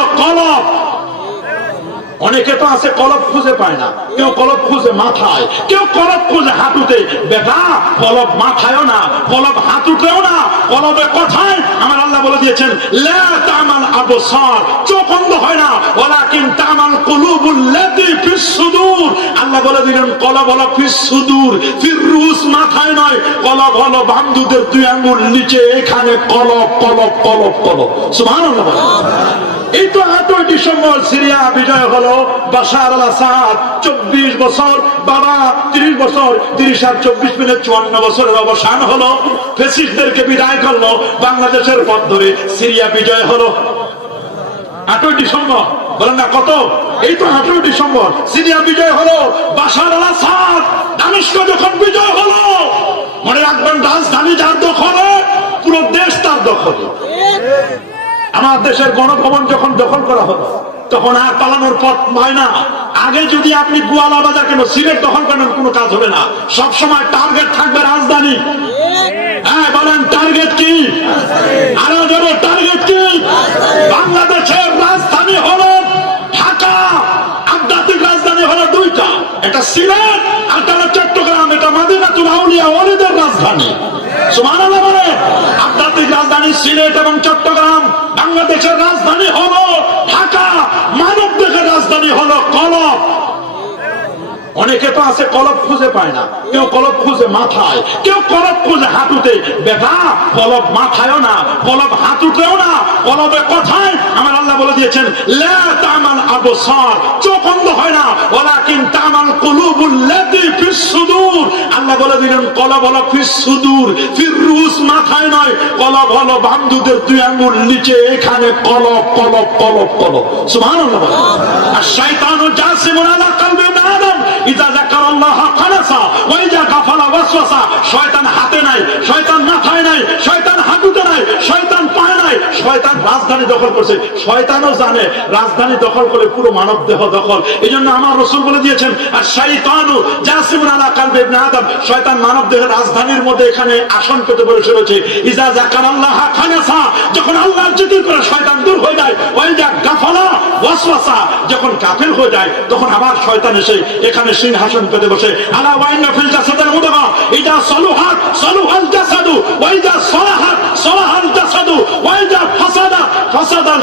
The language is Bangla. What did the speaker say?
হলো কলব। অনেকে তো আছে, কলব খুঁজে পায় না। কেউ কলব খুঁজে মাথায়, কেউ কলব খুঁজে হাঁটুতে। বেটা, কলব মাথায়ও না, কলব হাঁটুতেও না, কলবে কথায়। আমার আল্লাহ বলে দিয়েছেন চোখ অন্ধ হয় না। ওয়ালাকিন তামাল আল্লাহ বলে দিলেন কলব হলো ফিস সুদূর ফিররুস মাথায় নয় কলব হলো বান্ধুদের দুই আঙ্গুল নিচে, এখানে কলব কলব কলব সুবহানাল্লাহ বলেন। এই তো আটই ডিসেম্বর, সিরিয়া বিজয় হলো বাসার চব্বিশ বছর, বাবা তিরিশ বছর, তিরিশ আর চব্বিশ মিনিট চুয়ান্ন বছরের অবসান হলো। ফেসিস্টদেরকে বিদায় করল, বাংলাদেশের পথ ধরে সিরিয়া বিজয় হলো। আটই ডিসেম্বর বলেন না, কত? এই তো আটই ডিসেম্বর। সিরিয়া বিজয় হলো বাসার আসাদ দামেস্ক যখন বিজয় হলো, মনে রাখবেন, রাজধানী যার দখলে পুরো দেশ তার দখলে আমার দেশের গণভবন যখন দখল করা হলো, তখন আর পালানোর পথ হয় না। আগে যদি আপনি গোয়ালা বাজার কেন সিলেট দখল করেন, কোনো কাজ হবে না। সব সময় টার্গেট থাকবে রাজধানী। হ্যাঁ বলেন টার্গেট কি? আরও জোরে এটা সিলেট আর হলো চট্টগ্রাম, এটা রাজধানী। খুঁজে পায় না। কেউ খুঁজে মাথায়, কেউ কলব খুঁজে হাঁটুতে। বেটা, কলব মাথায়ও না, কলব হাঁটুতেও না, কলবে কথায়। আমার আল্লাহ বলে দিয়েছেন, লা চোখ অন্ধ হয় না। ওয়ালাকিন তামাল কুলুবুল লাতি ফিস সুদূর। আল্লাহ বলে দিলেন কলব ফিস সুদূর। ফিররুস মাথায় নয় কলব হলো বান্ধুদের দুই আঙ্গুল নিচে, এখানে কলব কলব কলব কলব। সুবহানাল্লাহ। আর শয়তানু জাসিমুন আলা কলবে ইবনে আদম ইজা যাকারাল্লাহ খালাসা ওয়া ইজা গাফালা ওয়াসওয়াসা শয়তান হাতে নাই শয়তান মাথায় নাই শয়তান হাঁটুতে নাই শয়তান পায় নাই শয়তান রাজধানী দখল করছে। শয়তানও জানে, রাজধানী দখল করে পুরো মানব দেহ দখল। এই জন্য আমার রসুল বলে দিয়েছেন, আর শয়তানু জাসিমুন আলা কলবি ইবনে আদম। শয়তান মানব দেহের রাজধানীর মধ্যে এখানে আসন পেতে বসে রয়েছে ইজা যাকারাল্লাহ খালাসা যখন আল্লাহর জিকির করে শয়তান দূর হয়ে যায় ওই যা গাফালা ওয়াসওয়াসা। যখন কাফের হয়ে যায়, তখন আবার শয়তান এসে এখানে সিংহাসন পেতে বসে, আলা ওয়াইনা ফিল জাসাদের মুদামা ইদা সলুহাত সলুহাল জাসাদু। ওয়াইদা সলাহাত সলাহাল জাসাদু ওয়াইদা ফাসাদা ফাসাদাল